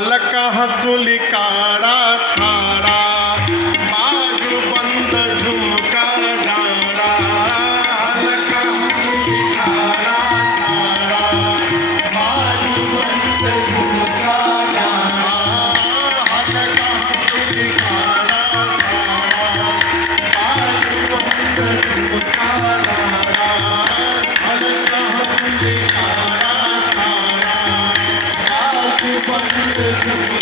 हलका हंसुली काड़ा छाड़ा बाजू बंद झुमका डाड़ा हलका हंसुली काड़ा छाड़ा बाजू बंद झुमका डाड़ा हलका हंसुली काड़ा छाड़ा बाजू बंद झुमका डाड़ा हलका हंसुली काड़ा छाड़ा बाजू बंद झुमका